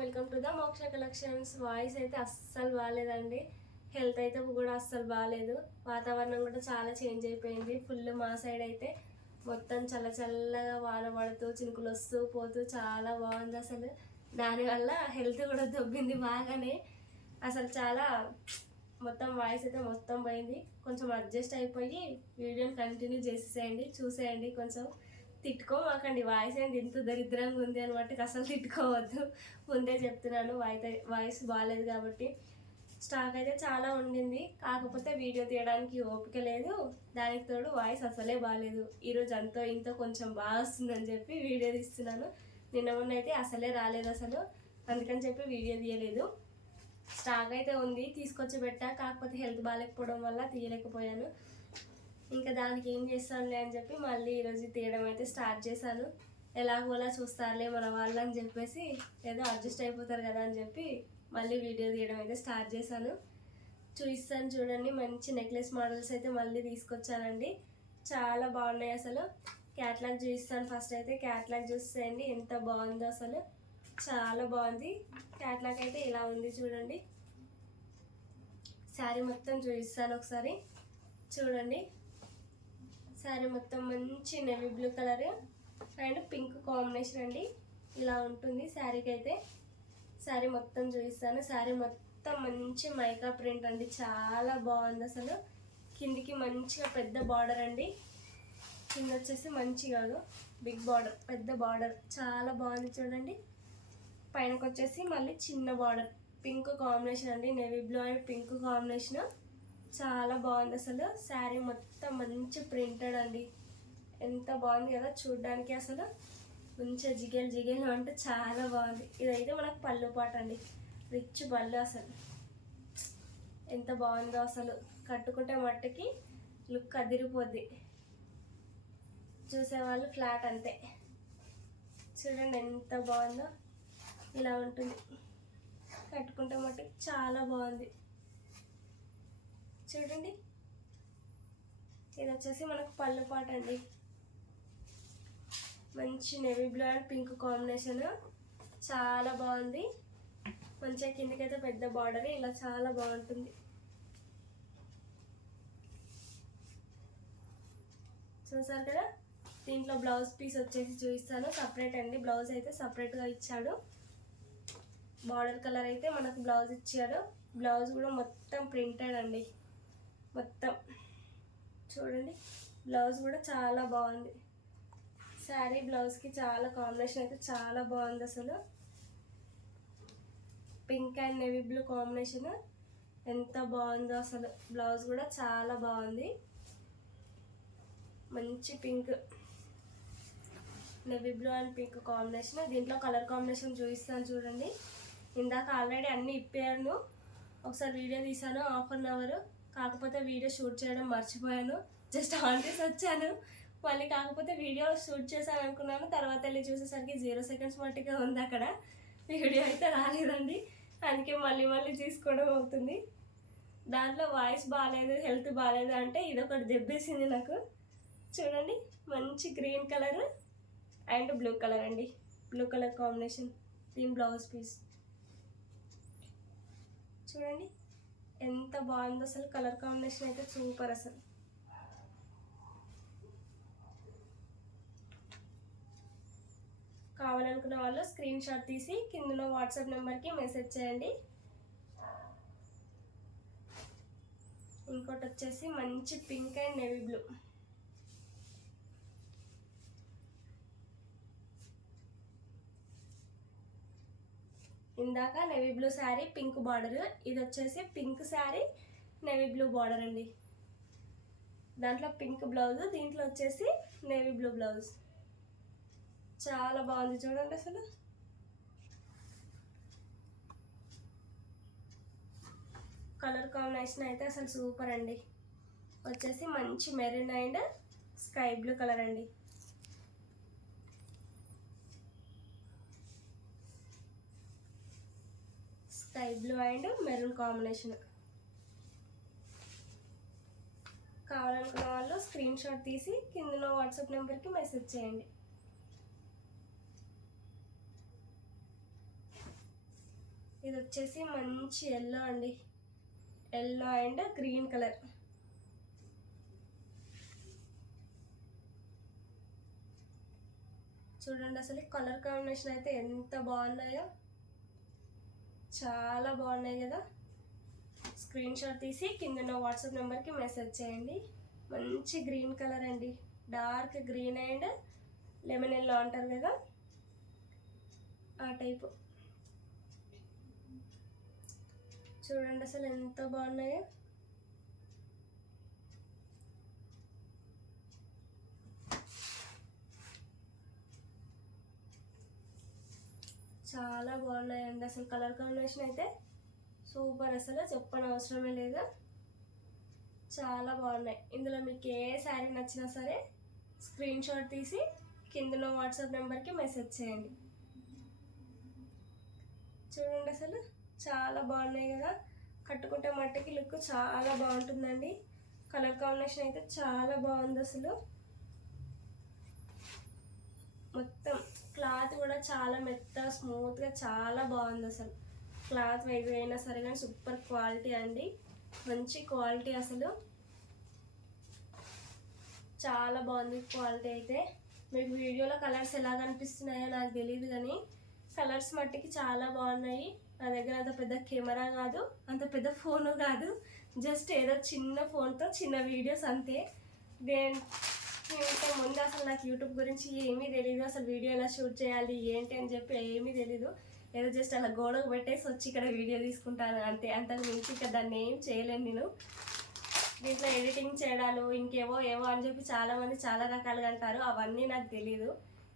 Welcome to the మోక్ష collections. Voice అయితే అస్సలు బాగాలేదండి. హెల్త్ అయితే కూడా అస్సలు బాగాలేదు. వాతావరణం కూడా చాలా చేంజ్ అయిపోయింది. ఫుల్ మా సైడ్ అయితే మొత్తం చల్ల చల్లగా వాన పడుతూ చినుకులు వస్తూ పోతూ చాలా బాగుంది. అసలు దానివల్ల హెల్త్ కూడా దొబ్బింది బాగానే. అసలు చాలా మొత్తం వాయిస్ అయితే మొత్తం పోయింది. కొంచెం అడ్జస్ట్ అయిపోయి వీడియోని కంటిన్యూ చేసేసేయండి, చూసేయండి. కొంచెం తిట్టుకోమాకండి, వాయిస్ ఏంది ఇంత దరిద్రంగా ఉంది అని బట్టి అసలు తిట్టుకోవద్దు. ముందే చెప్తున్నాను, వాయిస్ బాగాలేదు కాబట్టి. స్టాక్ అయితే చాలా ఉండింది, కాకపోతే వీడియో తీయడానికి ఓపిక లేదు. దానికి తోడు వాయిస్ అసలే బాగాలేదు. ఈరోజు అంతో ఇంతో కొంచెం బాగా వస్తుందని చెప్పి వీడియో తీస్తున్నాను. నిన్న మొన్న అయితే అసలే రాలేదు అసలు, అందుకని చెప్పి వీడియో తీయలేదు. స్టాక్ అయితే ఉంది, తీసుకొచ్చి పెట్టా. కాకపోతే హెల్త్ బాగాలేకపోవడం వల్ల తీయలేకపోయాను. ఇంకా దానికి ఏం చేస్తానులే అని చెప్పి మళ్ళీ ఈరోజు తీయడం అయితే స్టార్ట్ చేశాను. ఎలాగోలా చూస్తారులే మన వాళ్ళు అని చెప్పేసి, ఏదో అడ్జస్ట్ అయిపోతారు కదా అని చెప్పి మళ్ళీ వీడియో తీయడం అయితే స్టార్ట్ చేశాను. చూపిస్తాను చూడండి. మంచి నెక్లెస్ మోడల్స్ అయితే మళ్ళీ తీసుకొచ్చానండి, చాలా బాగున్నాయి అసలు. క్యాట్లాగ్ చూపిస్తాను. ఫస్ట్ అయితే క్యాట్లాగ్ చూసేయండి, ఎంత బాగుందో అసలు, చాలా బాగుంది. క్యాట్లాగ్ అయితే ఇలా ఉంది చూడండి. శారీ మొత్తం చూపిస్తాను ఒకసారి చూడండి. శారీ మొత్తం మంచి navy blue colour and pink combination అండి, ఇలా ఉంటుంది శారీకి అయితే. శారీ మొత్తం చూపిస్తాను. శారీ మొత్తం మంచి మైకా ప్రింట్ అండి, చాలా బాగుంది అసలు. కిందికి మంచిగా పెద్ద బార్డర్ అండి, కింద వచ్చేసి మంచి కాదు బిగ్ బార్డర్, పెద్ద బార్డర్, చాలా బాగుంది చూడండి. పైనకి వచ్చేసి మళ్ళీ చిన్న బార్డర్, పింక్ కాంబినేషన్ అండి, navy blue and pink combination, చాలా బాగుంది అసలు. శారీ మొత్తం మంచి ప్రింటెడ్ అండి, ఎంత బాగుంది కదా చూడడానికి. అసలు మంచిగా జిగేలు జిగేలు అంటే చాలా బాగుంది. ఇదైతే మనకు పళ్ళు పాట అండి, రిచ్ పళ్ళు. అసలు ఎంత బాగుందో అసలు, కట్టుకుంటే మట్టుకి లుక్ అదిరిపోద్ది. చూసేవాళ్ళు ఫ్లాట్ అంతే. చూడండి ఎంత బాగుందో, ఇలా ఉంటుంది. కట్టుకుంటే మట్టుకి చాలా బాగుంది చూడండి. ఇది వచ్చేసి మనకు పళ్ళు పాట అండి, మంచి navy blue and pink combination, చాలా బాగుంది. మంచిగా కిందకైతే పెద్ద బార్డర్, ఇలా చాలా బాగుంటుంది. చూసారు కదా. దీంట్లో బ్లౌజ్ పీస్ వచ్చేసి చూపిస్తాను, సపరేట్ అండి. బ్లౌజ్ అయితే సపరేట్గా ఇచ్చాడు. బార్డర్ కలర్ అయితే మనకు బ్లౌజ్ ఇచ్చాడు. బ్లౌజ్ కూడా మొత్తం ప్రింటెడ్ అండి, మొత్తం చూడండి. బ్లౌజ్ కూడా చాలా బాగుంది. శారీ బ్లౌజ్కి చాలా కాంబినేషన్ అయితే చాలా బాగుంది అసలు. Pink and navy blue combination ఎంత బాగుందో అసలు. బ్లౌజ్ కూడా చాలా బాగుంది, మంచి pink, navy blue and pink combination. దీంట్లో కలర్ కాంబినేషన్ చూపిస్తాను చూడండి. ఇందాక ఆల్రెడీ అన్నీ ఇప్పాను, ఒకసారి వీడియో తీసాను 1/2 అవర్. కాకపోతే వీడియో షూట్ చేయడం మర్చిపోయాను, జస్ట్ ఆన్ చేసి వచ్చాను మళ్ళీ. కాకపోతే వీడియో షూట్ చేశాను అనుకున్నాను, తర్వాత వెళ్ళి చూసేసరికి 0 సెకండ్స్ మట్టుగా ఉంది అక్కడ, వీడియో అయితే రాలేదండి. అందుకే మళ్ళీ మళ్ళీ తీసుకోవడం అవుతుంది. దాంట్లో వాయిస్ బాగాలేదు, హెల్త్ బాగాలేదు అంటే ఇదొకటి దెబ్బేసింది నాకు. చూడండి, మంచి green colour and blue colour అండి, బ్లూ కలర్ కాంబినేషన్. దీని బ్లౌజ్ పీస్ చూడండి ఎంత బాగుందో అసలు. కలర్ కాంబినేషన్ అయితే సూపర్ అసలు. కావాలనుకున్న వాళ్ళు స్క్రీన్ షాట్ తీసి కింద వాట్సాప్ నెంబర్కి మెసేజ్ చేయండి. ఇంకోటి వచ్చేసి మంచి పింక్ అండ్ నేవీ బ్లూ, ఇందాక navy blue sari pink border, ఇది వచ్చేసి pink sari navy blue border అండి. దాంట్లో పింక్ బ్లౌజ్, దీంట్లో వచ్చేసి నేవీ బ్లూ బ్లౌజ్, చాలా బాగుంది చూడండి అసలు. కలర్ కాంబినేషన్ అయితే అసలు సూపర్ అండి. వచ్చేసి మంచి maroon and sky blue colour అండి. Sky blue and maroon combination. కావాలనుకున్న వాళ్ళు స్క్రీన్ షాట్ తీసి కింద వాట్సాప్ నెంబర్కి మెసేజ్ చేయండి. ఇది వచ్చేసి మంచి ఎల్లో అండి, ఎల్లో అండ్ గ్రీన్ కలర్. చూడండి అసలు కలర్ కాంబినేషన్ అయితే ఎంత బాగున్నాయో, చాలా బాగున్నాయి కదా. స్క్రీన్ షాట్ తీసి కింద వాట్సాప్ నెంబర్కి మెసేజ్ చేయండి. మంచి గ్రీన్ కలర్ అండి, dark green and lemon yellow అంటారు కదా, ఆ టైపు. చూడండి అసలు ఎంత బాగున్నాయో. చాలా బాగున్నాయండి అసలు, కలర్ కాంబినేషన్ అయితే సూపర్, అసలు చెప్పనవసరమే లేదు, చాలా బాగున్నాయి. ఇందులో మీకు ఏ శారీ నచ్చినా సరే స్క్రీన్ షాట్ తీసి కింద వాట్సాప్ నెంబర్కి మెసేజ్ చేయండి. చూడండి అసలు చాలా బాగున్నాయి కదా, కట్టుకుంటే మట్టికి లుక్ చాలా బాగుంటుందండి. కలర్ కాంబినేషన్ అయితే చాలా బాగుంది అసలు. మొత్తం క్లాత్ కూడా చాలా మెత్తగా స్మూత్గా చాలా బాగుంది అసలు. క్లాత్ వైజ్ అయినా సరే కానీ సూపర్ క్వాలిటీ అండి, మంచి క్వాలిటీ అసలు, చాలా బాగుంది క్వాలిటీ అయితే. మీకు వీడియోలో కలర్స్ ఎలా కనిపిస్తున్నాయో నాకు తెలియదు కానీ కలర్స్ మట్టికి చాలా బాగున్నాయి. నా దగ్గర అంత పెద్ద కెమెరా కాదు, అంత పెద్ద ఫోను కాదు, జస్ట్ ఏదో చిన్న ఫోన్తో చిన్న వీడియోస్ అంతే. ఇంత ముందు అసలు నాకు యూట్యూబ్ గురించి ఏమీ తెలీదు, అసలు వీడియో ఎలా షూట్ చేయాలి ఏంటి అని చెప్పి ఏమీ తెలీదు. ఏదో జస్ట్ అలా గోడకు పెట్టేసి వచ్చి ఇక్కడ వీడియో తీసుకుంటాను అంతే, అంతకు మించి ఇక్కడ దాన్ని ఏం చేయలేను నేను. దీంట్లో ఎడిటింగ్ చేయడాలు ఇంకేవో ఏవో అని చెప్పి చాలామంది చాలా రకాలుగా అంటారు, అవన్నీ నాకు తెలీదు.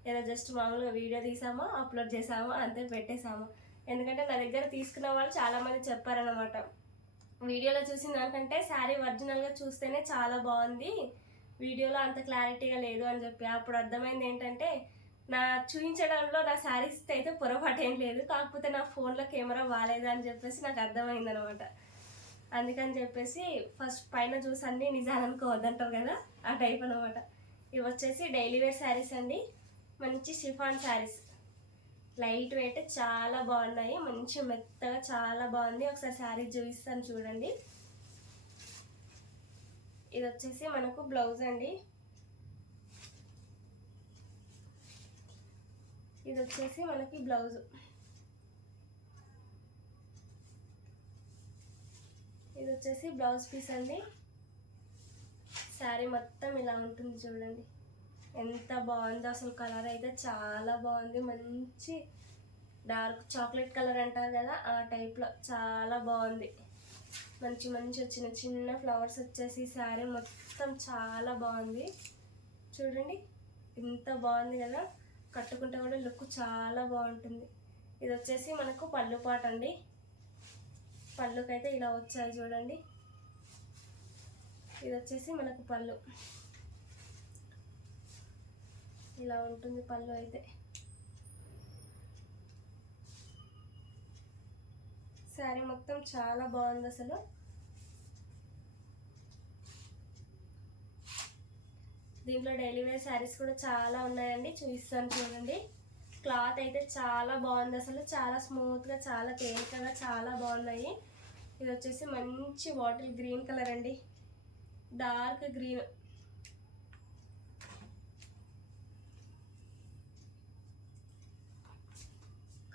ఏదో జస్ట్ మామూలుగా వీడియో తీసామో అప్లోడ్ చేసామో అంతే పెట్టేసాము. ఎందుకంటే నా దగ్గర తీసుకున్న వాళ్ళు చాలామంది చెప్పారనమాట, వీడియోలో చూసిన దానికంటే శారీ ఒరిజినల్గా చూస్తేనే చాలా బాగుంది, వీడియోలో అంత క్లారిటీగా లేదు అని చెప్పి. అప్పుడు అర్థమైంది ఏంటంటే నా చూపించడంలో నా శారీస్ అయితే పొరపాటు ఏం లేదు, కాకపోతే నా ఫోన్లో కెమెరా బాగాలేదు అని చెప్పేసి నాకు అర్థమైంది అనమాట. అందుకని చెప్పేసి ఫస్ట్ పైన చూసి అన్నీ నిజాలు అనుకోవద్దంటారు కదా, ఆ టైప్ అనమాట. ఇవి వచ్చేసి డైలీ వేర్ శారీస్ అండి, మంచి షిఫాన్ శారీస్, లైట్ వెయిట్ చాలా బాగున్నాయి, మంచి మెత్తగా చాలా బాగుంది. ఒకసారి శారీ చూపిస్తాను చూడండి. ఇది వచ్చేసి మనకు బ్లౌజ్ అండి, ఇది వచ్చేసి మనకి బ్లౌజ్, ఇది వచ్చేసి బ్లౌజ్ పీస్ అండి. శారీ మొత్తం ఇలా ఉంటుంది చూడండి, ఎంత బాగుందో అసలు. కలర్ అయితే చాలా బాగుంది, మంచి డార్క్ చాక్లెట్ కలర్ అంటారు కదా ఆ టైప్లో చాలా బాగుంది. మంచి మంచి చిన్న చిన్న ఫ్లవర్స్ వచ్చేసి శారీ మొత్తం చాలా బాగుంది. చూడండి ఎంత బాగుంది కదా, కట్టుకుంటే కూడా లుక్ చాలా బాగుంటుంది. ఇది వచ్చేసి మనకు పళ్ళు పాట అండి, పళ్ళుకైతే ఇలా వచ్చాయి చూడండి. ఇది వచ్చేసి మనకు పళ్ళు, ఇలా ఉంటుంది పళ్ళు అయితే. శారీ మొత్తం చాలా బాగుంది అసలు. దీంట్లో డైలీ వేర్ శారీస్ కూడా చాలా ఉన్నాయండి, చూపిస్తాను చూడండి. క్లాత్ అయితే చాలా బాగుంది అసలు, చాలా స్మూత్గా చాలా తేలికగా చాలా బాగున్నాయి. ఇది వచ్చేసి మంచి బాటిల్ గ్రీన్ కలర్ అండి, డార్క్ గ్రీన్.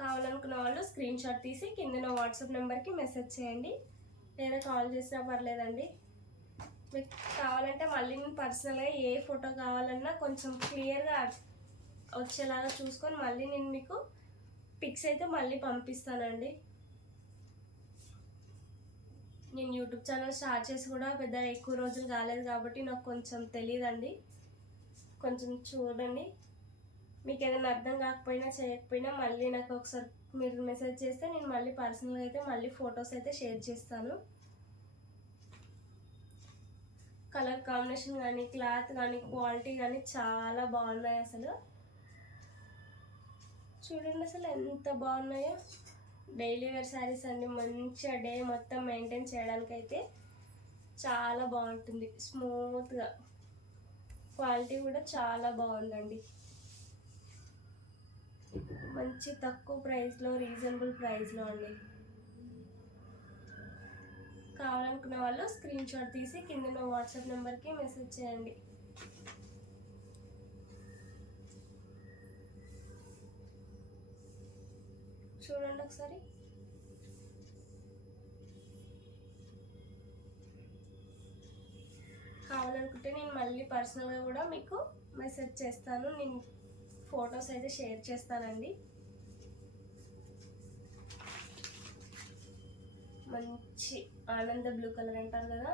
కావాలనుకున్న వాళ్ళు స్క్రీన్ షాట్ తీసి కింద వాట్సాప్ నెంబర్కి మెసేజ్ చేయండి, లేదా కాల్ చేసినా పర్లేదండి. మీకు కావాలంటే మళ్ళీ నేను పర్సనల్గా ఏ ఫోటో కావాలన్నా కొంచెం క్లియర్గా వచ్చేలాగా చూసుకొని మళ్ళీ నేను మీకు పిక్స్ అయితే మళ్ళీ పంపిస్తానండి. నేను యూట్యూబ్ ఛానల్ స్టార్ట్ చేసి కూడా పెద్ద ఎక్కువ రోజులు కాలేదు కాబట్టి నాకు కొంచెం తెలియదండి, కొంచెం చూడండి. మీకు ఏదైనా అర్థం కాకపోయినా చేయకపోయినా మళ్ళీ నాకు ఒకసారి మీరు మెసేజ్ చేస్తే నేను మళ్ళీ పర్సనల్గా అయితే మళ్ళీ ఫొటోస్ అయితే షేర్ చేస్తాను. కలర్ కాంబినేషన్ కానీ క్లాత్ కానీ క్వాలిటీ కానీ చాలా బాగున్నాయి అసలు. చూడండి అసలు ఎంత బాగున్నాయో. డైలీ వేర్ శారీస్ అండి, మంచిగా డే మొత్తం మెయింటైన్ చేయడానికి అయితే చాలా బాగుంటుంది, స్మూత్గా. క్వాలిటీ కూడా చాలా బాగుందండి, మంచి తక్కువ ప్రైస్లో రీజనబుల్ ప్రైస్లో అండి. కావాలనుకున్న వాళ్ళు స్క్రీన్ షాట్ తీసి కింద వాట్సాప్ నెంబర్కి మెసేజ్ చేయండి. చూడండి ఒకసారి. కావాలనుకుంటే నేను మళ్ళీ పర్సనల్గా కూడా మీకు మెసేజ్ చేస్తాను. నేను ఫొటోస్ అయితే షేర్ చేస్తానండి. మంచి ఆనంద బ్లూ కలర్ అంటారు కదా,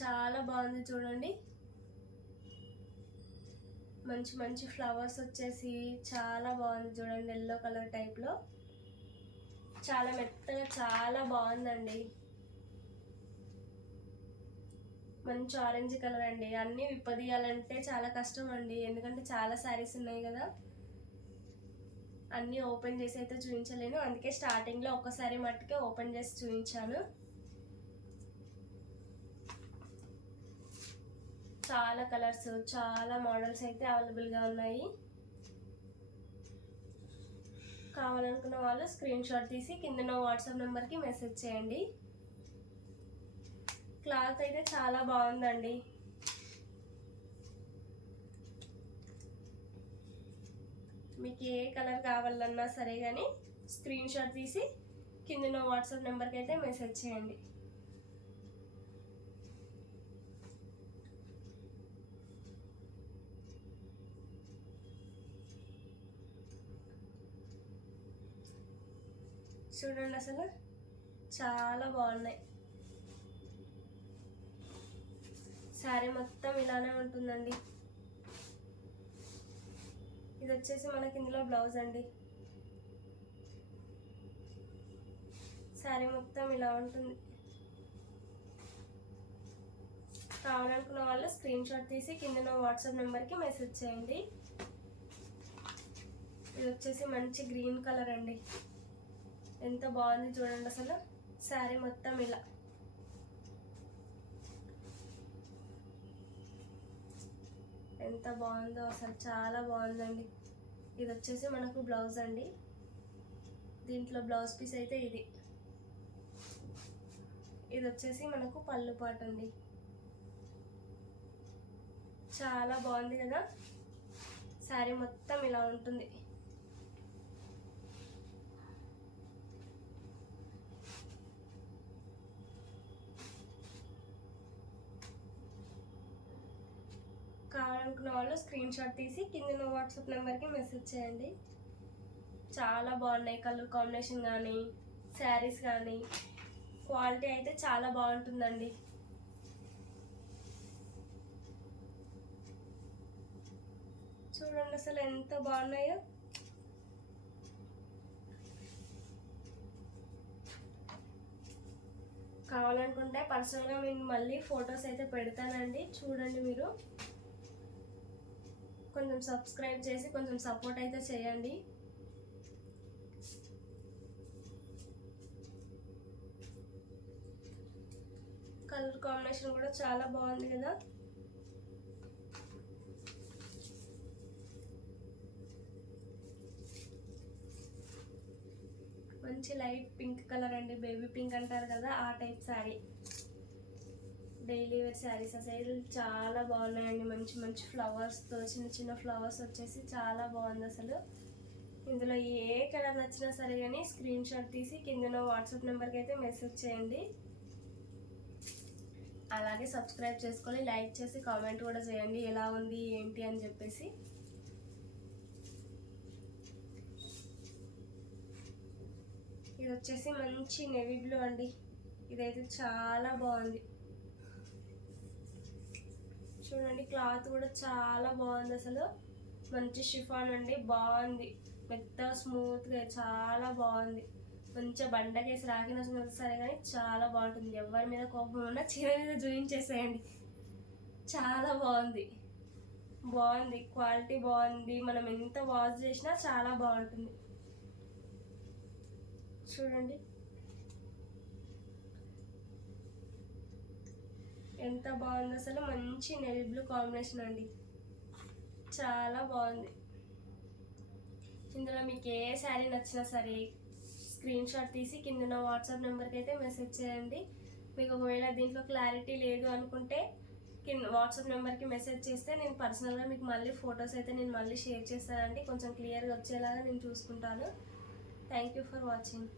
చాలా బాగుంది చూడండి. మంచి మంచి ఫ్లవర్స్ వచ్చేసి చాలా బాగుంది చూడండి. ఎల్లో కలర్ టైప్లో చాలా మెత్తగా చాలా బాగుందండి. మంచి ఆరెంజ్ కలర్ అండి. అన్నీ విప్పదీయాలంటే చాలా కష్టం అండి, ఎందుకంటే చాలా శారీస్ ఉన్నాయి కదా, అన్నీ ఓపెన్ చేసి అయితే చూపించలేను. అందుకే స్టార్టింగ్లో ఒక్కసారి మట్టుకే ఓపెన్ చేసి చూపించాను. చాలా కలర్స్ చాలా మోడల్స్ అయితే అవైలబుల్గా ఉన్నాయి. కావాలనుకున్న వాళ్ళు స్క్రీన్ షాట్ తీసి కింద వాట్సాప్ నెంబర్కి మెసేజ్ చేయండి. క్లాత్ అయితే చాలా బాగుందండి. మీకు ఏ కలర్ కావాలన్నా సరే కానీ స్క్రీన్ షాట్ తీసి కింద వాట్సాప్ నెంబర్కి అయితే మెసేజ్ చేయండి. చూడండి అసలు చాలా బాగున్నాయి. శారీ మొత్తం ఇలానే ఉంటుందండి. ఇది వచ్చేసి మనకి ఇందులో బ్లౌజ్ అండి. శారీ మొత్తం ఇలా ఉంటుంది. కావాలనుకున్న వాళ్ళు స్క్రీన్ షాట్ తీసి కింద వాట్సాప్ నెంబర్కి మెసేజ్ చేయండి. ఇది వచ్చేసి మంచి గ్రీన్ కలర్ అండి. ఎంత బాగుంది చూడండి అసలు. శారీ మొత్తం ఇలా ఎంత బాగుందో అసలు, చాలా బాగుందండి. ఇది వచ్చేసి మనకు బ్లౌజ్ అండి. దీంట్లో బ్లౌజ్ పీస్ అయితే ఇది. ఇది వచ్చేసి మనకు పళ్ళు పాట అండి. చాలా బాగుంది కదా. శారీ మొత్తం ఇలా ఉంటుంది. కావాలనుకున్న వాళ్ళు స్క్రీన్ షాట్ తీసి కింద వాట్సాప్ నెంబర్కి మెసేజ్ చేయండి. చాలా బాగున్నాయి కలర్ కాంబినేషన్ కానీ శారీస్ కానీ, క్వాలిటీ అయితే చాలా బాగుంటుందండి. చూడండి అసలు ఎంత బాగున్నాయో. కావాలనుకుంటే పర్సనల్గా నేను మళ్ళీ ఫొటోస్ అయితే పెడతానండి, చూడండి. మీరు కొంచెం సబ్స్క్రైబ్ చేసి కొంచెం సపోర్ట్ అయితే చేయండి. కలర్ కాంబినేషన్ కూడా చాలా బాగుంది కదా. మంచి లైట్ పింక్ కలర్ అండి, బేబీ పింక్ అంటారు కదా, ఆ type sari. Daily wear saris అసలు చాలా బాగున్నాయండి. మంచి మంచి ఫ్లవర్స్తో, చిన్న చిన్న ఫ్లవర్స్ వచ్చేసి చాలా బాగుంది అసలు. ఇందులో ఏ కలర్ నచ్చినా సరే కానీ స్క్రీన్ షాట్ తీసి కింద వాట్సాప్ నెంబర్కి అయితే మెసేజ్ చేయండి. అలాగే సబ్స్క్రైబ్ చేసుకొని లైక్ చేసి కామెంట్ కూడా చేయండి ఎలా ఉంది ఏంటి అని చెప్పేసి. ఇది వచ్చేసి మంచి నేవీ బ్లూ అండి. ఇదైతే చాలా బాగుంది చూడండి. క్లాత్ కూడా చాలా బాగుంది అసలు. మంచి షిఫాన్ అండి, బాగుంది. మెత్తగా స్మూత్గా చాలా బాగుంది. మంచిగా బండకేసి రాకిన సరే కానీ చాలా బాగుంటుంది. ఎవరి మీద కోపం ఉన్నా చీర మీద చూపించేసేయండి. చాలా బాగుంది, బాగుంది క్వాలిటీ బాగుంది. మనం ఎంత వాష్ చేసినా చాలా బాగుంటుంది. చూడండి ఎంత బాగుంది అసలు, మంచి నెవీ బ్లూ కాంబినేషన్ అండి, చాలా బాగుంది. ఇందులో మీకు ఏ శారీ నచ్చినా సరే స్క్రీన్ షాట్ తీసి కింద నా వాట్సాప్ నెంబర్కి అయితే మెసేజ్ చేయండి. మీకు ఒకవేళ దీంట్లో క్లారిటీ లేదు అనుకుంటే కింద వాట్సాప్ నెంబర్కి మెసేజ్ చేస్తే నేను పర్సనల్గా మీకు మళ్ళీ ఫొటోస్ అయితే నేను మళ్ళీ షేర్ చేస్తానండి, కొంచెం క్లియర్గా వచ్చేలాగా నేను చూసుకుంటాను. Thank you for watching.